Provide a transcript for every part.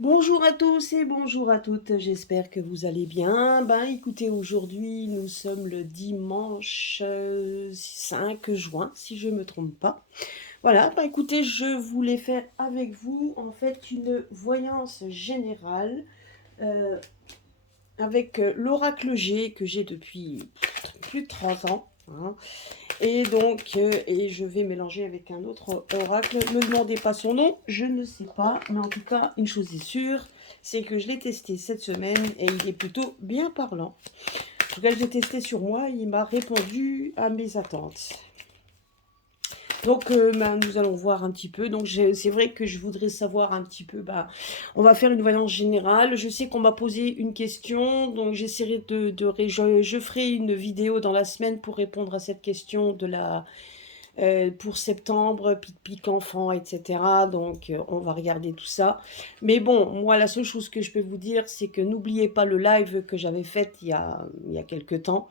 Bonjour à tous et bonjour à toutes, j'espère que vous allez bien. Ben écoutez, aujourd'hui nous sommes le dimanche 5 juin, si je ne me trompe pas. Voilà, ben écoutez, je voulais faire avec vous en fait une voyance générale euh, avec l'oracle G que j'ai depuis plus de 30 ans, hein. Et donc, et je vais mélanger avec un autre oracle. Ne me demandez pas son nom, je ne sais pas. Mais en tout cas, une chose est sûre, c'est que je l'ai testé cette semaine et il est plutôt bien parlant. En tout cas, je l'ai testé sur moi et il m'a répondu à mes attentes. Donc, ben, nous allons voir un petit peu. Donc, c'est vrai que je voudrais savoir un petit peu. Bah, on va faire une voyance générale. Je sais qu'on m'a posé une question, donc j'essaierai je ferai une vidéo dans la semaine pour répondre à cette question de la pour septembre, pic-pic enfant, etc. Donc, on va regarder tout ça. Mais bon, moi, la seule chose que je peux vous dire, c'est que n'oubliez pas le live que j'avais fait il y a quelques temps,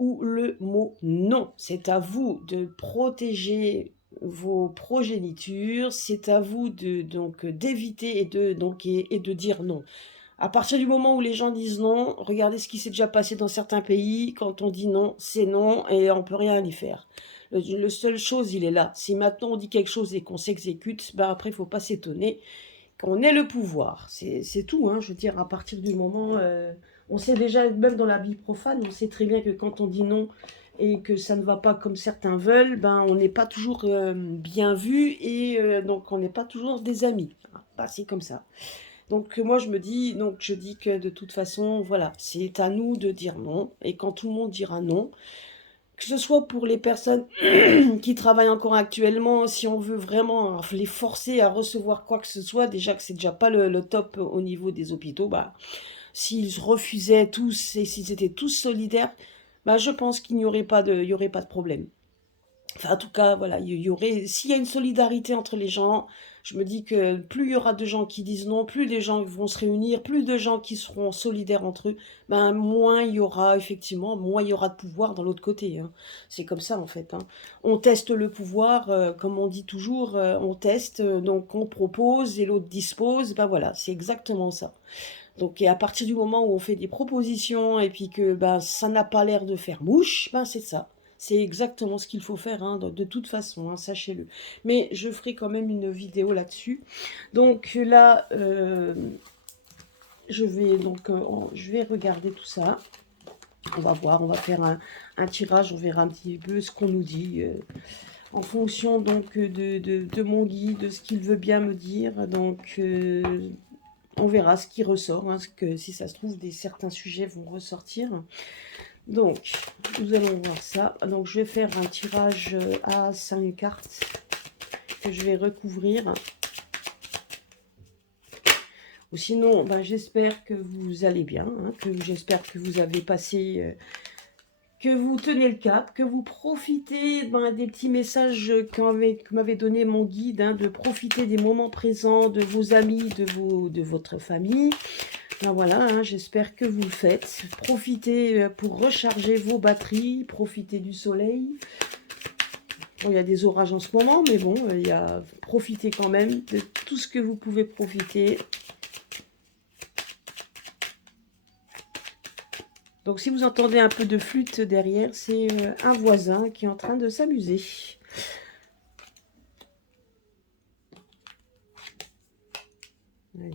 où le mot non. C'est à vous de protéger vos progénitures, c'est à vous de donc d'éviter et de dire non. À partir du moment où les gens disent non, regardez ce qui s'est déjà passé dans certains pays. Quand on dit non, c'est non et on peut rien y faire. Le seule chose, il est là. Si maintenant on dit quelque chose et qu'on s'exécute, ben après, il faut pas s'étonner qu'on ait le pouvoir. C'est tout, hein. Je veux dire, à partir du moment... on sait déjà, même dans la vie profane, on sait très bien que quand on dit non et que ça ne va pas comme certains veulent, ben on n'est pas toujours bien vu et donc on n'est pas toujours des amis. Ben, c'est comme ça. Donc moi je me dis, donc je dis que de toute façon, voilà, c'est à nous de dire non. Et quand tout le monde dira non, que ce soit pour les personnes qui travaillent encore actuellement, si on veut vraiment les forcer à recevoir quoi que ce soit, déjà que c'est déjà pas le top au niveau des hôpitaux, bah s'ils refusaient tous et s'ils étaient tous solidaires, bah je pense qu'il n'y aurait pas de, il y aurait pas de problème. Enfin, en tout cas, voilà, il y aurait, s'il y a une solidarité entre les gens, je me dis que plus il y aura de gens qui disent non, plus les gens vont se réunir, plus de gens qui seront solidaires entre eux, ben moins il y aura effectivement, moins il y aura de pouvoir dans l'autre côté, hein. C'est comme ça en fait, hein. On teste le pouvoir, comme on dit toujours, on teste, donc on propose et l'autre dispose, ben voilà, c'est exactement ça. Donc et à partir du moment où on fait des propositions et puis que ben ça n'a pas l'air de faire mouche, ben c'est ça. C'est exactement ce qu'il faut faire, hein, de toute façon, hein, sachez-le. Mais je ferai quand même une vidéo là-dessus. Donc là, je vais regarder tout ça. On va voir, on va faire un tirage, on verra un petit peu ce qu'on nous dit en fonction donc de mon guide, de ce qu'il veut bien me dire. Donc on verra ce qui ressort, hein, que si ça se trouve, certains sujets vont ressortir. Donc, nous allons voir ça. Donc, je vais faire un tirage à 5 cartes que je vais recouvrir. Ou sinon, ben, j'espère que vous allez bien, hein, j'espère que vous avez passé, que vous tenez le cap, que vous profitez ben, des petits messages que m'avait donné mon guide, hein, de profiter des moments présents, de vos amis, de votre famille. Ben voilà, hein, j'espère que vous le faites. Profitez pour recharger vos batteries, profitez du soleil. Bon, il y a des orages en ce moment, mais bon, profitez quand même de tout ce que vous pouvez profiter. Donc si vous entendez un peu de flûte derrière, c'est un voisin qui est en train de s'amuser. Allez.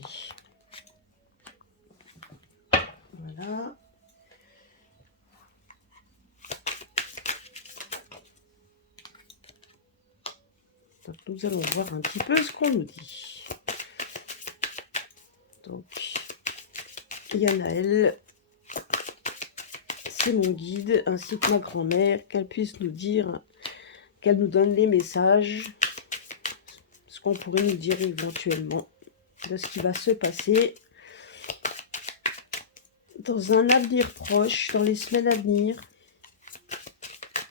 Voilà. Donc nous allons voir un petit peu ce qu'on nous dit. Donc, Yanaël, c'est mon guide, ainsi que ma grand-mère, qu'elle puisse nous dire, qu'elle nous donne les messages, ce qu'on pourrait nous dire éventuellement de ce qui va se passer dans un avenir proche, dans les semaines à venir.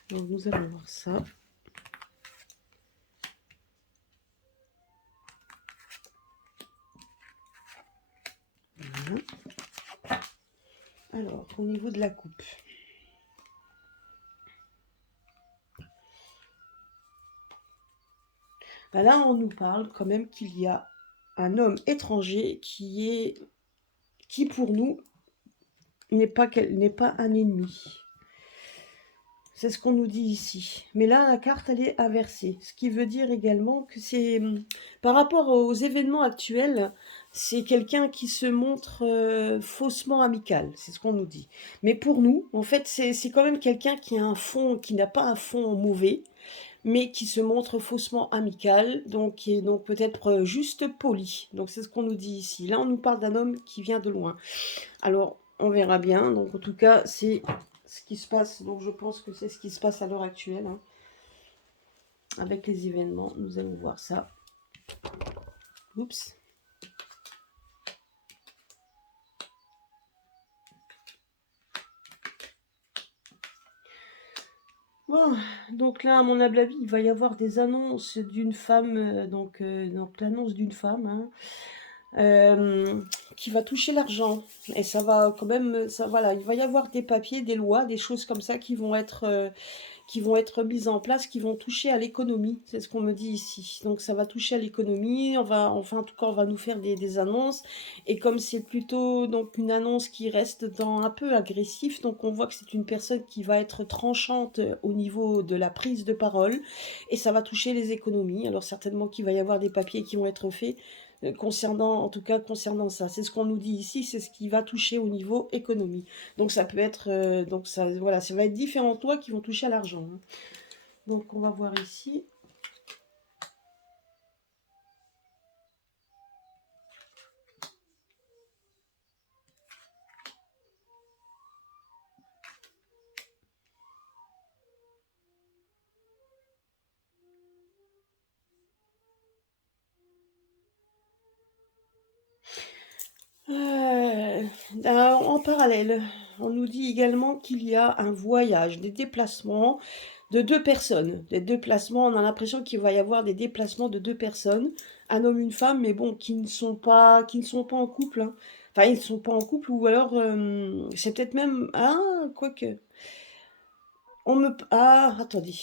Donc nous allons voir ça. Voilà. Alors, au niveau de la coupe. Ben là, on nous parle quand même qu'il y a un homme étranger qui pour nous n'est pas un ennemi. C'est ce qu'on nous dit ici. Mais là, la carte, elle est inversée. Ce qui veut dire également que c'est, par rapport aux événements actuels, c'est quelqu'un qui se montre faussement amical. C'est ce qu'on nous dit. Mais pour nous, en fait, c'est quand même quelqu'un qui a un fond, qui n'a pas un fond mauvais, mais qui se montre faussement amical, donc qui est donc peut-être juste poli. Donc c'est ce qu'on nous dit ici. Là, on nous parle d'un homme qui vient de loin. Alors, on verra bien. Donc, en tout cas, c'est ce qui se passe. Donc, je pense que c'est ce qui se passe à l'heure actuelle. Hein. Avec les événements, nous allons voir ça. Oups. Bon, donc là, à mon humble avis, il va y avoir des annonces d'une femme, donc l'annonce d'une femme, hein, qui va toucher l'argent. Et ça va quand même, ça, voilà, il va y avoir des papiers, des lois, des choses comme ça qui vont être mises en place, qui vont toucher à l'économie. C'est ce qu'on me dit ici. Donc ça va toucher à l'économie, on va, enfin en tout cas, on va nous faire des annonces. Et comme c'est plutôt donc une annonce qui reste dans un peu agressif, donc on voit que c'est une personne qui va être tranchante au niveau de la prise de parole. Et ça va toucher les économies. Alors certainement qu'il va y avoir des papiers qui vont être faits concernant, en tout cas concernant ça. C'est ce qu'on nous dit ici, c'est ce qui va toucher au niveau économie. Donc ça peut être, donc ça, voilà, ça va être différentes lois qui vont toucher à l'argent. Hein. Donc on va voir ici. En parallèle, on nous dit également qu'il y a un voyage, des déplacements de deux personnes. Des déplacements, on a l'impression qu'il va y avoir des déplacements de deux personnes, un homme, une femme, mais bon, qui ne sont pas en couple. Hein. Enfin, ils ne sont pas en couple, ou alors c'est peut-être même. Ah, quoique. Ah, attendez.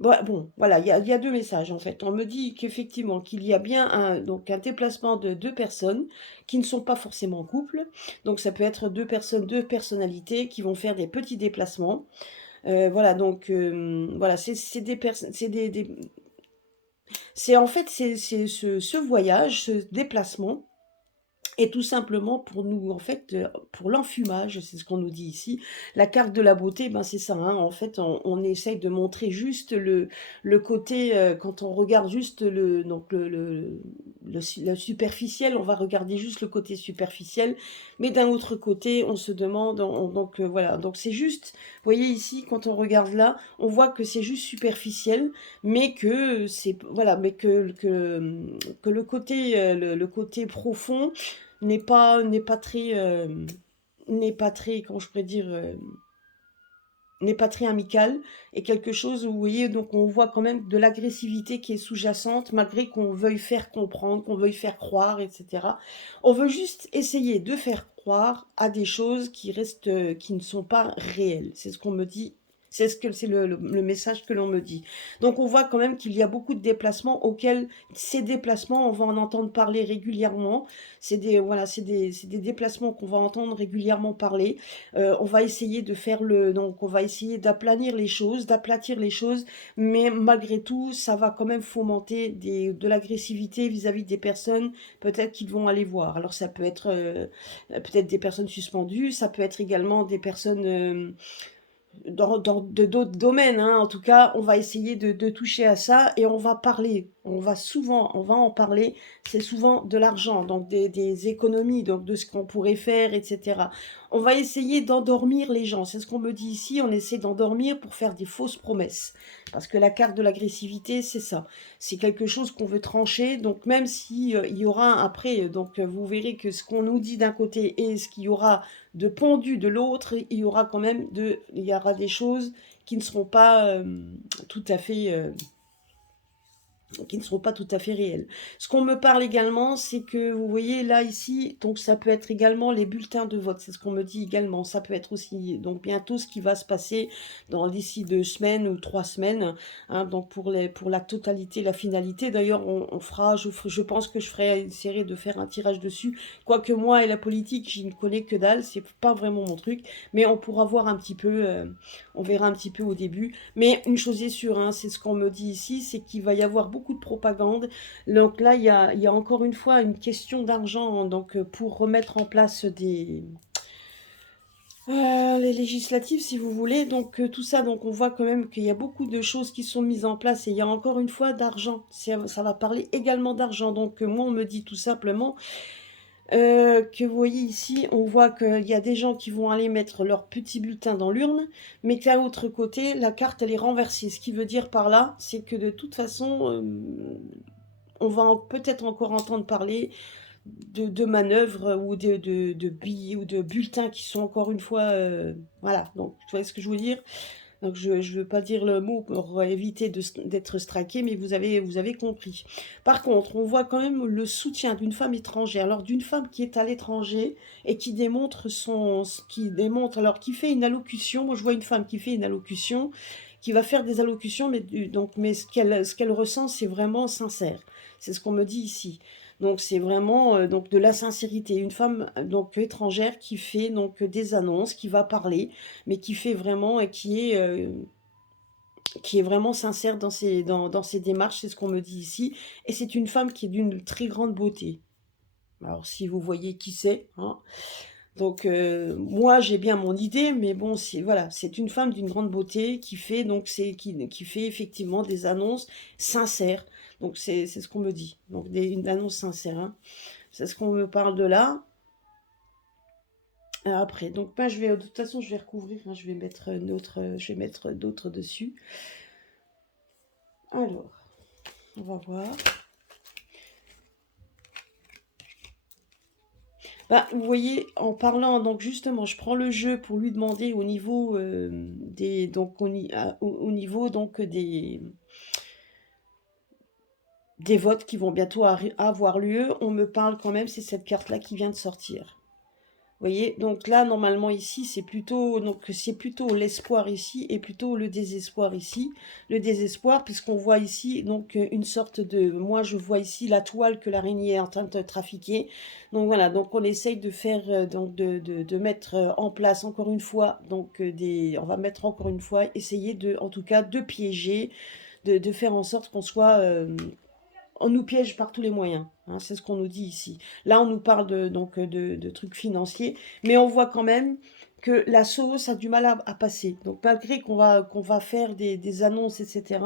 Bon, voilà, il y a deux messages en fait. On me dit qu'effectivement, qu'il y a bien donc un déplacement de deux personnes qui ne sont pas forcément en couple. Donc ça peut être deux personnes, deux personnalités qui vont faire des petits déplacements. Voilà, donc voilà, c'est des personnes, c'est en fait c'est ce voyage, ce déplacement et tout simplement pour nous, en fait, pour l'enfumage, c'est ce qu'on nous dit ici. La carte de la beauté, ben c'est ça, hein, en fait, on essaye de montrer juste le côté, quand on regarde juste donc le superficiel, on va regarder juste le côté superficiel, mais d'un autre côté, on se demande, donc voilà, donc c'est juste, vous voyez ici, quand on regarde là, on voit que c'est juste superficiel, mais que c'est, voilà, mais que le côté profond, n'est pas très, comment je pourrais dire, n'est pas très amical et quelque chose où, vous voyez, donc on voit quand même de l'agressivité qui est sous-jacente, malgré qu'on veuille faire comprendre, qu'on veuille faire croire, etc. On veut juste essayer de faire croire à des choses qui restent, qui ne sont pas réelles. C'est ce qu'on me dit. C'est ce que c'est le message que l'on me dit. Donc on voit quand même qu'il y a beaucoup de déplacements auxquels ces déplacements, on va en entendre parler régulièrement. C'est des, voilà, c'est des déplacements qu'on va entendre régulièrement parler. On va essayer de faire donc on va essayer d'aplanir les choses, d'aplatir les choses, mais malgré tout, ça va quand même fomenter de l'agressivité vis-à-vis des personnes, peut-être qu'ils vont aller voir. Alors ça peut être peut-être des personnes suspendues, ça peut être également des personnes dans d'autres domaines, hein. En tout cas, on va essayer de toucher à ça et on va parler. On va en parler. C'est souvent de l'argent, donc des économies, donc de ce qu'on pourrait faire, etc. On va essayer d'endormir les gens. C'est ce qu'on me dit ici. On essaie d'endormir pour faire des fausses promesses. Parce que la carte de l'agressivité, c'est ça. C'est quelque chose qu'on veut trancher. Donc même si il y aura après, donc vous verrez que ce qu'on nous dit d'un côté et ce qu'il y aura de pondu de l'autre, il y aura des choses qui ne seront pas tout à fait qui ne sont pas tout à fait réels. Ce qu'on me parle également, c'est que vous voyez là, ici, donc ça peut être également les bulletins de vote, c'est ce qu'on me dit également. Ça peut être aussi donc bientôt ce qui va se passer dans d'ici 2 semaines ou 3 semaines, hein, donc pour la totalité, la finalité. D'ailleurs, on fera, je pense que je ferai, essaierai de faire un tirage dessus. Quoique moi et la politique, je ne connais que dalle, c'est pas vraiment mon truc, mais on pourra voir un petit peu, on verra un petit peu au début. Mais une chose est sûre, hein, c'est ce qu'on me dit ici, c'est qu'il va y avoir beaucoup de propagande. Donc là, il y a encore une fois une question d'argent, hein, donc pour remettre en place les législatives, si vous voulez. Donc tout ça, donc on voit quand même qu'il y a beaucoup de choses qui sont mises en place et il y a encore une fois d'argent. Ça va parler également d'argent. Donc moi, on me dit tout simplement que vous voyez ici, on voit qu'il y a des gens qui vont aller mettre leur petit bulletin dans l'urne, mais qu'à l'autre côté, la carte, elle est renversée. Ce qui veut dire par là, c'est que de toute façon, on va peut-être encore entendre parler de manœuvres ou de billets ou de bulletins qui sont encore une fois... voilà, donc tu vois ce que je veux dire? Donc je ne veux pas dire le mot pour éviter d'être straqué, mais vous avez compris. Par contre, on voit quand même le soutien d'une femme étrangère, alors d'une femme qui est à l'étranger et qui démontre alors qui fait une allocution. Moi, je vois une femme qui fait une allocution, qui va faire des allocutions, mais ce qu'elle ressent, c'est vraiment sincère. C'est ce qu'on me dit ici. Donc c'est vraiment donc de la sincérité. Une femme donc étrangère qui fait donc des annonces, qui va parler, mais qui fait vraiment et qui est vraiment sincère dans ses démarches, c'est ce qu'on me dit ici. Et c'est une femme qui est d'une très grande beauté. Alors si vous voyez qui c'est, hein. Donc moi j'ai bien mon idée, mais bon, voilà, c'est une femme d'une grande beauté qui fait donc qui fait effectivement des annonces sincères. Donc c'est ce qu'on me dit. Donc une annonce sincère, hein. C'est ce qu'on me parle de là. Après, donc ben, de toute façon je vais recouvrir, hein, je vais mettre d'autres dessus. Alors, on va voir. Bah, vous voyez, en parlant, donc justement, je prends le jeu pour lui demander au niveau des, donc au niveau donc des votes qui vont bientôt avoir lieu. On me parle quand même, c'est cette carte-là qui vient de sortir. Vous voyez, donc là, normalement, ici, c'est plutôt l'espoir ici et plutôt le désespoir ici. Le désespoir, puisqu'on voit ici, donc, une sorte de... Moi, je vois ici la toile que l'araignée est en train de trafiquer. Donc, voilà, donc on essaye de faire, donc, de mettre en place, encore une fois, donc, on va mettre encore une fois, essayer de, en tout cas, de piéger, de faire en sorte qu'on soit... on nous piège par tous les moyens, hein, c'est ce qu'on nous dit ici. Là, on nous parle de trucs financiers, mais on voit quand même que la sauce a du mal à passer. Donc, malgré qu'on va faire des annonces, etc.,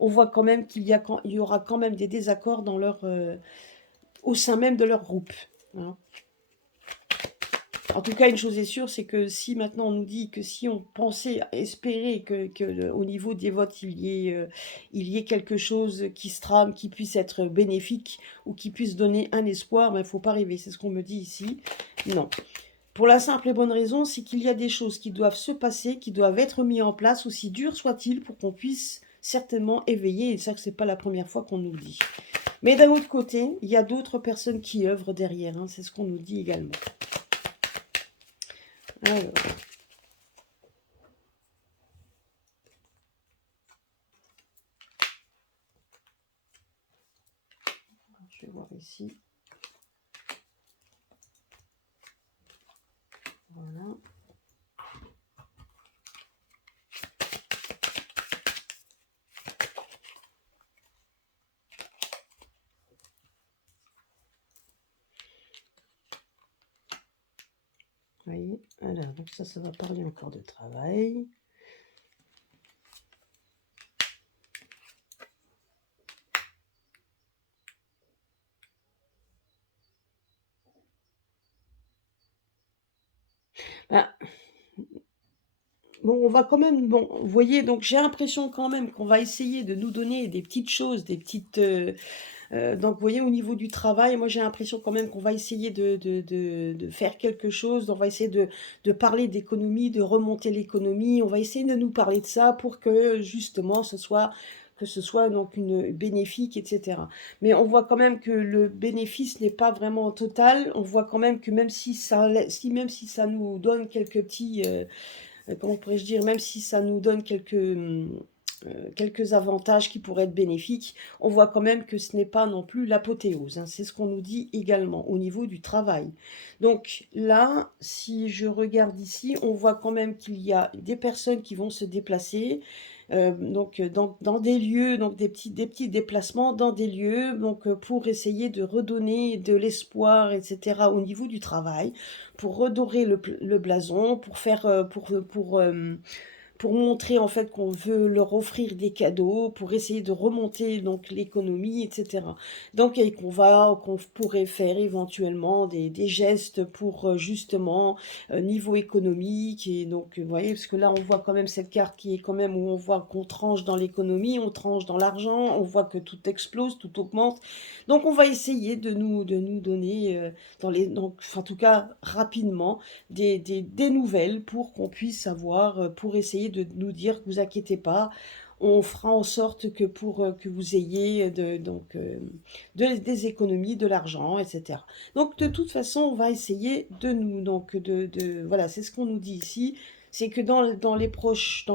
on voit quand même il y aura quand même des désaccords au sein même de leur groupe, hein. En tout cas, une chose est sûre, c'est que si maintenant on nous dit que si on pensait, espérer au niveau des votes, il y ait quelque chose qui se trame, qui puisse être bénéfique ou qui puisse donner un espoir, il ne faut pas rêver, c'est ce qu'on me dit ici. Non. Pour la simple et bonne raison, c'est qu'il y a des choses qui doivent se passer, qui doivent être mises en place, aussi dur soit-il, pour qu'on puisse certainement éveiller, et ça, c'est pas la première fois qu'on nous le dit. Mais d'un autre côté, il y a d'autres personnes qui œuvrent derrière, hein, c'est ce qu'on nous dit également. Alors, je vais voir ici. Voilà. Vous voyez, alors, donc ça va parler encore de travail. Ah, bon, on va quand même, bon, vous voyez, donc j'ai l'impression quand même qu'on va essayer de nous donner des petites choses, des petites... donc, vous voyez, au niveau du travail, moi j'ai l'impression quand même qu'on va essayer de faire quelque chose, on va essayer de parler d'économie, de remonter l'économie, on va essayer de nous parler de ça pour que justement ce soit que ce soit donc une bénéfique, etc. Mais on voit quand même que le bénéfice n'est pas vraiment total. On voit quand même que même si même si ça nous donne quelques petits, comment pourrais-je dire, même si ça nous donne quelques avantages qui pourraient être bénéfiques, on voit quand même que ce n'est pas non plus l'apothéose, hein. C'est ce qu'on nous dit également au niveau du travail. Donc là, si je regarde ici, on voit quand même qu'il y a des personnes qui vont se déplacer, donc dans des lieux, donc des petits déplacements dans des lieux, donc pour essayer de redonner de l'espoir, etc. au niveau du travail, pour redorer le blason, pour faire, pour montrer en fait qu'on veut leur offrir des cadeaux, pour essayer de remonter donc l'économie, etc. Donc et qu'on pourrait faire éventuellement des gestes pour justement niveau économique et donc vous voyez parce que là on voit quand même cette carte qui est quand même où on voit qu'on tranche dans l'économie, on tranche dans l'argent, on voit que tout explose, tout augmente. Donc on va essayer de nous donner donc en tout cas rapidement des nouvelles pour qu'on puisse avoir, pour essayer de nous dire: «Vous inquiétez pas, on fera en sorte que pour, que vous ayez des économies, de l'argent» et cetera. Donc de toute façon, on va essayer de nous donc de voilà, c'est ce qu'on nous dit ici, c'est que dans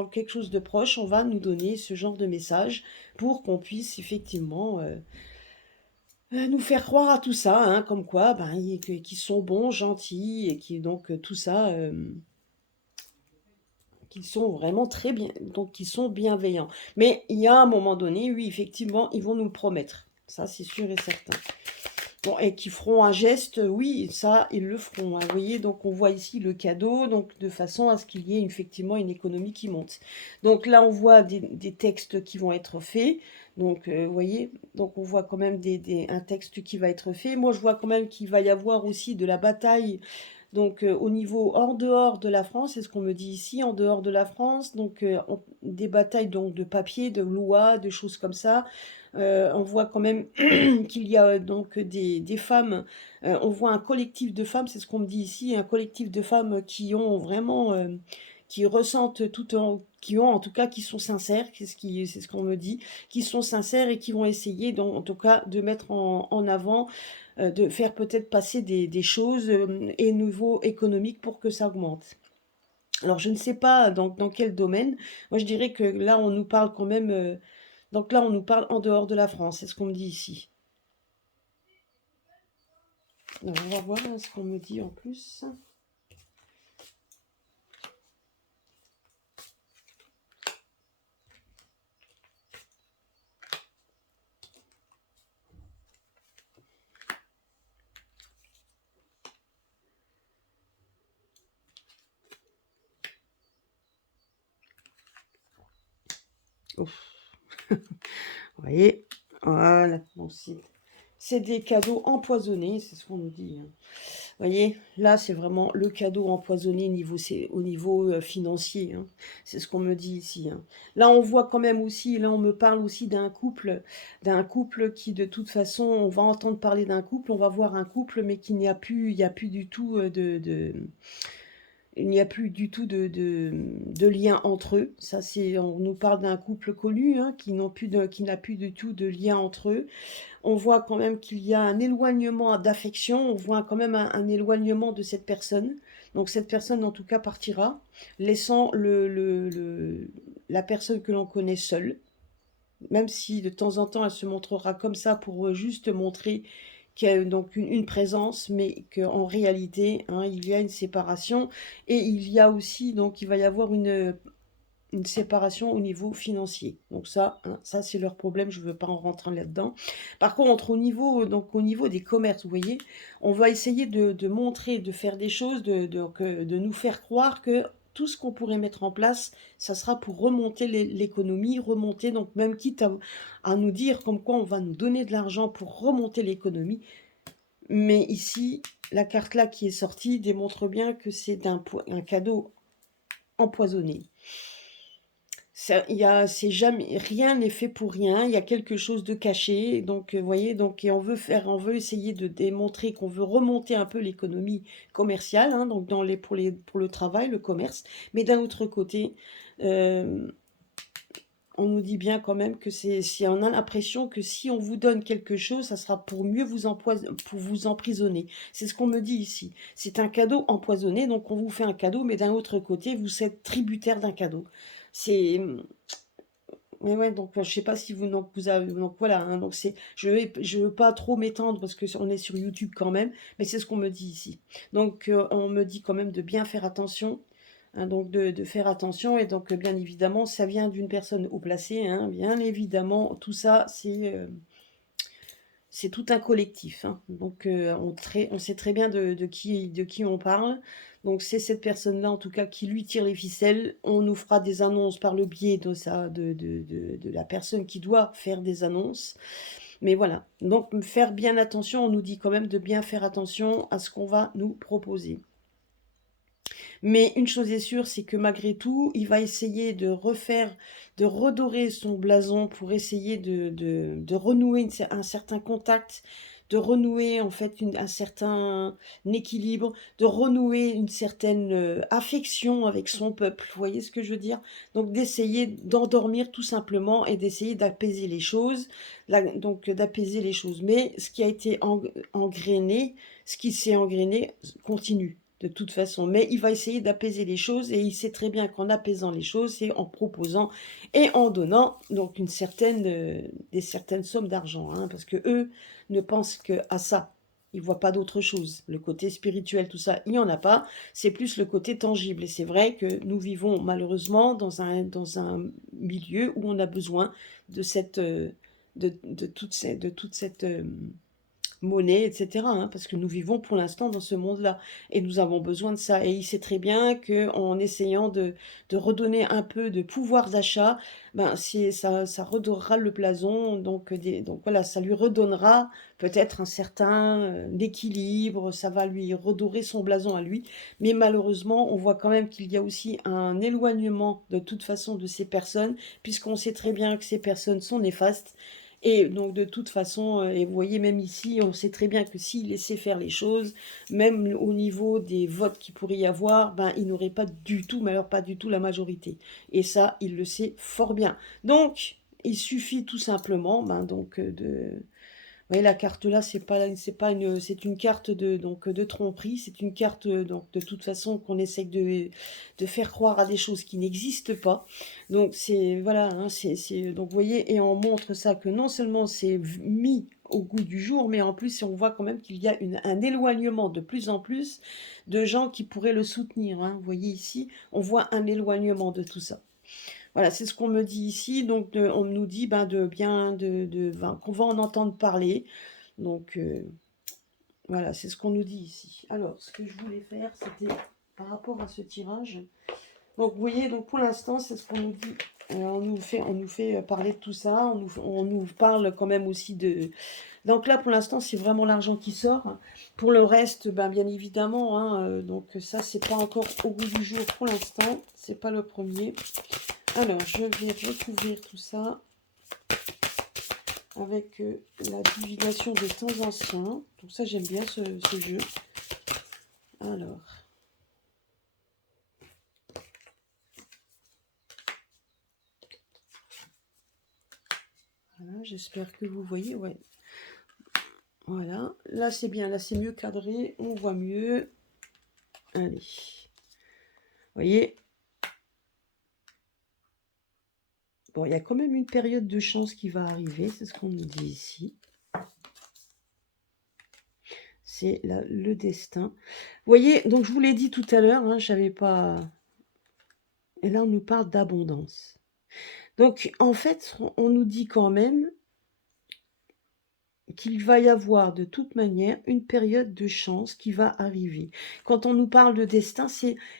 quelque chose de proche, on va nous donner ce genre de message pour qu'on puisse effectivement, nous faire croire à tout ça, hein, comme quoi, ben, qu'ils sont bons, gentils et qui donc tout ça, qu'ils sont vraiment très bien, donc qu'ils sont bienveillants. Mais il y a un moment donné, oui, effectivement, ils vont nous le promettre. Ça, c'est sûr et certain. Bon, et qui feront un geste, oui, ça, ils le feront, hein. Vous voyez, donc on voit ici le cadeau, donc de façon à ce qu'il y ait effectivement une économie qui monte. Donc là, on voit des textes qui vont être faits. Donc, vous voyez, donc on voit quand même un texte qui va être fait. Moi, je vois quand même qu'il va y avoir aussi de la bataille. Donc, au niveau en dehors de la France, c'est ce qu'on me dit ici, en dehors de la France, donc des batailles donc de papier, de lois, de choses comme ça. On voit quand même qu'il y a donc des femmes, on voit un collectif de femmes, c'est ce qu'on me dit ici, un collectif de femmes qui ont vraiment, qui ressentent qui ont en tout cas, qui sont sincères, c'est ce qu'on me dit, qui sont sincères et qui vont essayer, en tout cas, de mettre en avant, de faire peut-être passer des choses et nouveaux économiques pour que ça augmente. Alors, je ne sais pas dans quel domaine. Moi, je dirais que là, on nous parle quand même. Donc là, on nous parle en dehors de la France, c'est ce qu'on me dit ici. Alors, on va voir ce qu'on me dit en plus. Ouf. Vous voyez, voilà. Bon, c'est des cadeaux empoisonnés, c'est ce qu'on nous dit, hein. Vous voyez, là, c'est vraiment le cadeau empoisonné au niveau financier, hein. C'est ce qu'on me dit ici, hein. Là, on voit quand même aussi, là, on me parle aussi d'un couple qui, de toute façon, on va entendre parler d'un couple, on va voir un couple, mais il n'y a plus du tout il n'y a plus du tout de lien entre eux. Ça, on nous parle d'un couple connu, hein, qui n'a plus du tout de lien entre eux. On voit quand même qu'il y a un éloignement d'affection, on voit quand même un éloignement de cette personne. Donc cette personne, en tout cas, partira, laissant la personne que l'on connaît seule, même si de temps en temps elle se montrera comme ça pour juste montrer qu'il y a donc une présence, mais qu'en réalité, hein, il y a une séparation. Et il y a aussi, donc il va y avoir une séparation au niveau financier. Donc ça, hein, ça c'est leur problème, je ne veux pas en rentrer là-dedans. Par contre, au niveau des commerces, vous voyez, on va essayer de montrer, de faire des choses, de nous faire croire que tout ce qu'on pourrait mettre en place, ça sera pour remonter l'économie, remonter, donc même quitte à nous dire comme quoi on va nous donner de l'argent pour remonter l'économie. Mais ici, la carte là qui est sortie démontre bien que c'est un cadeau empoisonné. C'est jamais, rien n'est fait pour rien. Il y a quelque chose de caché. Donc, vous voyez, donc, et on veut essayer de démontrer qu'on veut remonter un peu l'économie commerciale, hein, donc pour le travail, le commerce. Mais d'un autre côté, euh, on nous dit bien quand même que si on a l'impression que si on vous donne quelque chose, ça sera pour mieux pour vous emprisonner. C'est ce qu'on me dit ici. C'est un cadeau empoisonné, donc on vous fait un cadeau, mais d'un autre côté, vous êtes tributaire d'un cadeau. C'est mais ouais, donc je sais pas si vous avez donc voilà, hein, donc je veux pas trop m'étendre parce que on est sur YouTube quand même, mais c'est ce qu'on me dit ici. Donc on me dit quand même de bien faire attention, hein, donc de faire attention et donc bien évidemment ça vient d'une personne haut placée, hein, bien évidemment tout ça c'est tout un collectif, hein. Donc on sait très bien de qui on parle. Donc c'est cette personne-là, en tout cas, qui lui tire les ficelles. On nous fera des annonces par le biais de la personne qui doit faire des annonces. Mais voilà, donc faire bien attention, on nous dit quand même de bien faire attention à ce qu'on va nous proposer. Mais une chose est sûre, c'est que malgré tout, il va essayer de refaire, de redorer son blason pour essayer de renouer un certain contact, de renouer en fait un certain équilibre, de renouer une certaine affection avec son peuple. Vous voyez ce que je veux dire? Donc d'essayer d'endormir tout simplement et d'essayer d'apaiser les choses, donc d'apaiser les choses. Mais ce qui a été engrainé, ce qui s'est engrainé continue de toute façon. Mais il va essayer d'apaiser les choses et il sait très bien qu'en apaisant les choses, c'est en proposant et en donnant donc des certaines sommes d'argent, hein, parce que eux ne pensent que à ça. Ils voient pas d'autre chose. Le côté spirituel, tout ça, il n'y en a pas. C'est plus le côté tangible. Et c'est vrai que nous vivons malheureusement dans un milieu où on a besoin de de toute cette monnaie, etc., hein, parce que nous vivons pour l'instant dans ce monde-là et nous avons besoin de ça. Et il sait très bien qu'en essayant de redonner un peu de pouvoir d'achat, ben, ça redorera le blason, donc voilà, ça lui redonnera peut-être un certain équilibre, ça va lui redorer son blason à lui. Mais malheureusement, on voit quand même qu'il y a aussi un éloignement de toute façon de ces personnes, puisqu'on sait très bien que ces personnes sont néfastes et donc de toute façon, et vous voyez même ici, on sait très bien que s'il laissait faire les choses, même au niveau des votes qu'il pourrait y avoir, ben, il n'aurait pas du tout, mais alors pas du tout la majorité. Et ça, il le sait fort bien. Donc, il suffit tout simplement ben, donc, voyez, la carte là, c'est pas une, c'est une carte de tromperie. C'est une carte donc de toute façon qu'on essaie de faire croire à des choses qui n'existent pas. Donc c'est voilà, hein, donc vous voyez et on montre ça que non seulement c'est mis au goût du jour, mais en plus on voit quand même qu'il y a un éloignement de plus en plus de gens qui pourraient le soutenir, hein. Vous voyez ici, on voit un éloignement de tout ça. Voilà, c'est ce qu'on me dit ici. Donc, on nous dit ben, ben, qu'on va en entendre parler. Donc, voilà, c'est ce qu'on nous dit ici. Alors, ce que je voulais faire, c'était par rapport à ce tirage. Donc, vous voyez, donc pour l'instant, c'est ce qu'on nous dit. On nous fait parler de tout ça. On nous parle quand même aussi de. Donc là, pour l'instant, c'est vraiment l'argent qui sort. Pour le reste, ben, bien évidemment, hein, donc ça, c'est pas encore au goût du jour pour l'instant. C'est pas le premier. Alors, je vais recouvrir tout ça avec la divination des temps anciens. Donc ça, j'aime bien ce jeu. Alors. Voilà, j'espère que vous voyez. Ouais. Voilà. Là, c'est bien. Là, c'est mieux cadré. On voit mieux. Allez. Vous voyez. Bon, il y a quand même une période de chance qui va arriver. C'est ce qu'on nous dit ici. C'est le destin. Vous voyez, donc je vous l'ai dit tout à l'heure, hein, j'avais pas... Et là, on nous parle d'abondance. Donc, en fait, on nous dit quand même qu'il va y avoir de toute manière une période de chance qui va arriver. Quand on nous parle de destin,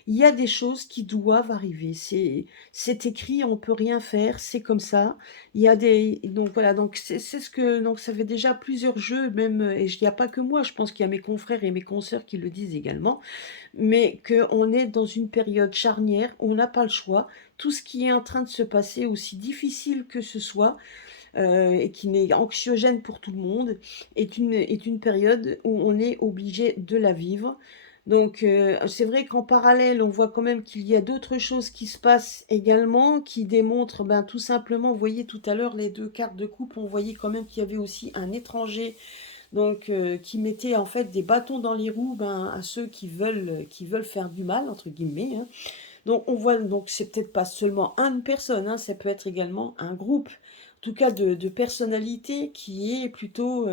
il y a des choses qui doivent arriver. C'est écrit, on peut rien faire, c'est comme ça. Il y a des donc voilà, donc c'est ce que donc ça fait déjà plusieurs jeux même et il n'y a pas que moi, je pense qu'il y a mes confrères et mes consoeurs qui le disent également, mais qu'on est dans une période charnière où on n'a pas le choix. Tout ce qui est en train de se passer, aussi difficile que ce soit, et qui n'est anxiogène pour tout le monde, est une période où on est obligé de la vivre. Donc, c'est vrai qu'en parallèle, on voit quand même qu'il y a d'autres choses qui se passent également, qui démontrent, ben, tout simplement, vous voyez tout à l'heure les 2 cartes de coupe, on voyait quand même qu'il y avait aussi un étranger, donc qui mettait en fait des bâtons dans les roues, ben, à ceux qui veulent «faire du mal» entre guillemets, hein. Donc on voit, donc c'est peut-être pas seulement une personne, hein, ça peut être également un groupe, en tout cas de personnalités qui est plutôt,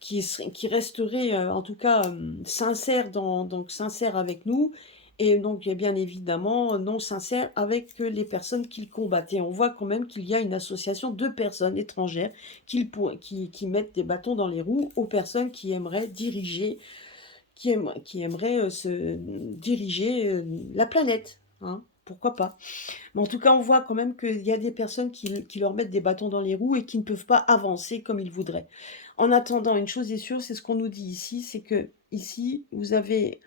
qui resterait, en tout cas, sincère donc sincère avec nous et donc et bien évidemment non sincère avec, les personnes qu'il combattent et on voit quand même qu'il y a une association de personnes étrangères qui mettent des bâtons dans les roues aux personnes qui aimeraient diriger, qui aimeraient, diriger, la planète, hein, pourquoi pas? Mais en tout cas, on voit quand même qu'il y a des personnes qui leur mettent des bâtons dans les roues et qui ne peuvent pas avancer comme ils voudraient. En attendant, une chose est sûre, c'est ce qu'on nous dit ici, c'est que ici, vous avez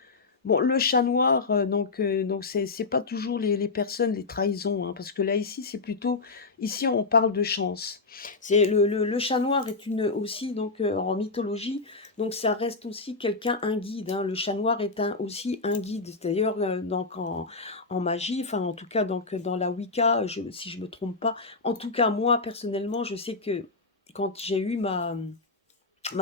bon, le chat noir, donc c'est pas toujours les personnes, les trahisons, hein, parce que là, ici, c'est plutôt ici, on parle de chance. C'est le chat noir est une aussi donc en mythologie, donc ça reste aussi quelqu'un, un guide, hein. Le chat noir est aussi un guide. D'ailleurs, donc en magie, enfin en tout cas donc dans la Wicca, si je me trompe pas. En tout cas, moi personnellement, je sais que quand j'ai eu ma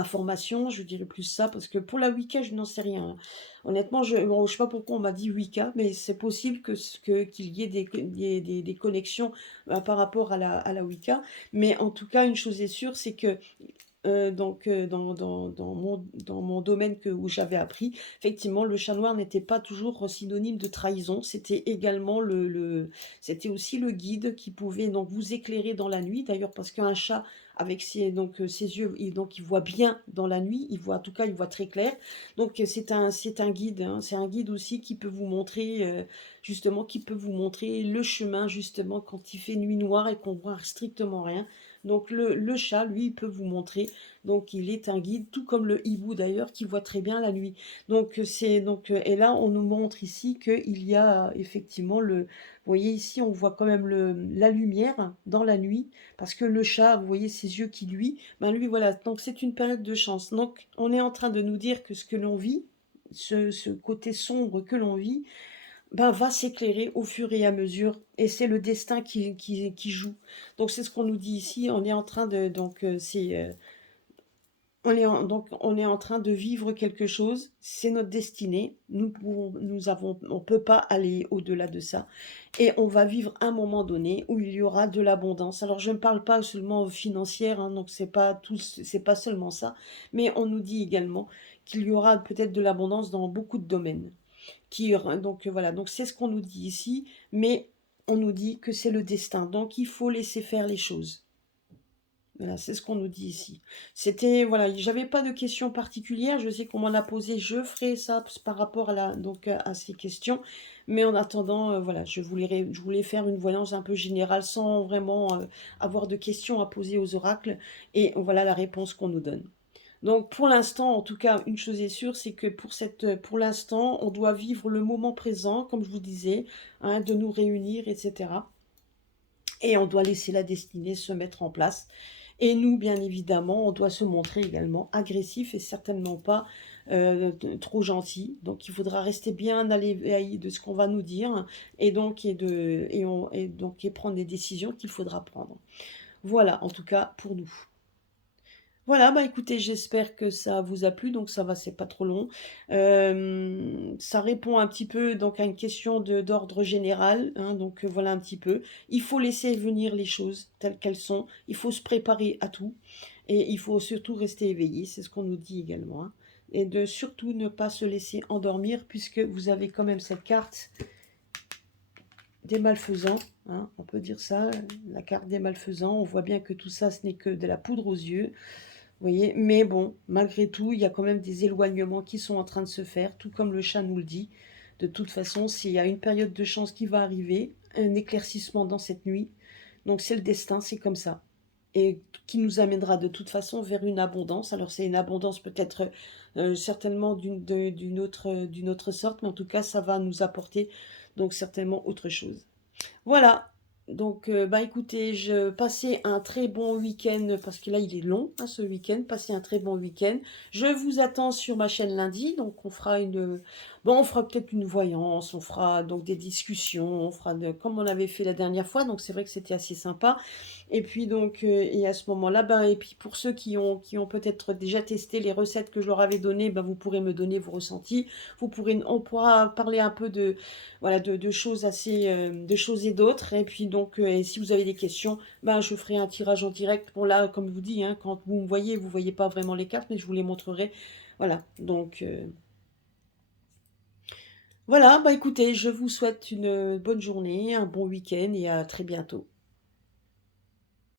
formation, je dirais plus ça, parce que pour la Wicca, je n'en sais rien, hein. Honnêtement, bon, je sais pas pourquoi on m'a dit Wicca, mais c'est possible qu'il y ait des connexions par rapport à la Wicca. Mais en tout cas, une chose est sûre, c'est que dans mon domaine où j'avais appris, effectivement, le chat noir n'était pas toujours synonyme de trahison. C'était également c'était aussi le guide qui pouvait donc vous éclairer dans la nuit. D'ailleurs, parce qu'un chat avec ses yeux, il voit bien dans la nuit. Il voit, en tout cas, il voit très clair. Donc, c'est un guide, hein. C'est un guide aussi qui peut vous montrer, justement, qui peut vous montrer le chemin, justement, quand il fait nuit noire et qu'on voit strictement rien. Donc le chat, lui, il peut vous montrer. Donc il est un guide, tout comme le hibou d'ailleurs, qui voit très bien la nuit. Donc et là on nous montre ici qu'il y a effectivement vous voyez ici on voit quand même la lumière dans la nuit parce que le chat, vous voyez ses yeux qui luisent. Ben lui voilà. Donc c'est une période de chance. Donc on est en train de nous dire que ce que l'on vit, ce côté sombre que l'on vit, ben, va s'éclairer au fur et à mesure et c'est le destin qui joue. Donc c'est ce qu'on nous dit ici, on est en train de on est en train de vivre quelque chose, c'est notre destinée. On peut pas aller au-delà de ça et on va vivre un moment donné où il y aura de l'abondance. Alors je ne parle pas seulement financière, hein, donc c'est pas seulement ça, mais on nous dit également qu'il y aura peut-être de l'abondance dans beaucoup de domaines. Donc voilà, donc c'est ce qu'on nous dit ici, mais on nous dit que c'est le destin, donc il faut laisser faire les choses. Voilà, c'est ce qu'on nous dit ici. C'était, voilà, j'avais pas de questions particulières, je sais qu'on m'en a posé, je ferai ça par rapport à ces questions, mais en attendant, voilà, je voulais faire une voyance un peu générale sans vraiment avoir de questions à poser aux oracles, et voilà la réponse qu'on nous donne. Donc pour l'instant, en tout cas, une chose est sûre, c'est que pour l'instant, on doit vivre le moment présent, comme je vous disais, hein, de nous réunir, etc. Et on doit laisser la destinée se mettre en place. Et nous, bien évidemment, on doit se montrer également agressif et certainement pas trop gentil. Donc il faudra rester bien à l'éveil de ce qu'on va nous dire et donc et prendre des décisions qu'il faudra prendre. Voilà, en tout cas pour nous. Voilà, bah, écoutez, j'espère que ça vous a plu, donc ça va, c'est pas trop long. Ça répond un petit peu donc à une question d'ordre général, hein, donc voilà un petit peu. Il faut laisser venir les choses telles qu'elles sont, il faut se préparer à tout et il faut surtout rester éveillé, c'est ce qu'on nous dit également, hein. Et de surtout ne pas se laisser endormir puisque vous avez quand même cette carte des malfaisants, hein, on peut dire ça, la carte des malfaisants. On voit bien que tout ça, ce n'est que de la poudre aux yeux. Vous voyez? Mais bon, malgré tout, il y a quand même des éloignements qui sont en train de se faire, tout comme le chat nous le dit. De toute façon, s'il y a une période de chance qui va arriver, un éclaircissement dans cette nuit, donc c'est le destin, c'est comme ça. Et qui nous amènera de toute façon vers une abondance. Alors c'est une abondance peut-être certainement d'une autre sorte, mais en tout cas, ça va nous apporter donc certainement autre chose. Voilà, Bah, écoutez, je passez un très bon week-end parce que là, il est long, hein, ce week-end. Passez un très bon week-end. Je vous attends sur ma chaîne lundi, donc on fera bon, on fera peut-être une voyance, on fera donc des discussions, on fera comme on avait fait la dernière fois, donc c'est vrai que c'était assez sympa. Et puis donc, et à ce moment-là, ben, et puis pour ceux qui ont peut-être déjà testé les recettes que je leur avais données, ben, vous pourrez me donner vos ressentis. On pourra parler un peu de, voilà, de choses assez, de choses et d'autres. Et puis donc, et si vous avez des questions, ben, je ferai un tirage en direct. Bon là, comme je vous dis, hein, quand vous voyez pas vraiment les cartes, mais je vous les montrerai. Voilà, donc voilà, bah écoutez, je vous souhaite une bonne journée, un bon week-end et à très bientôt.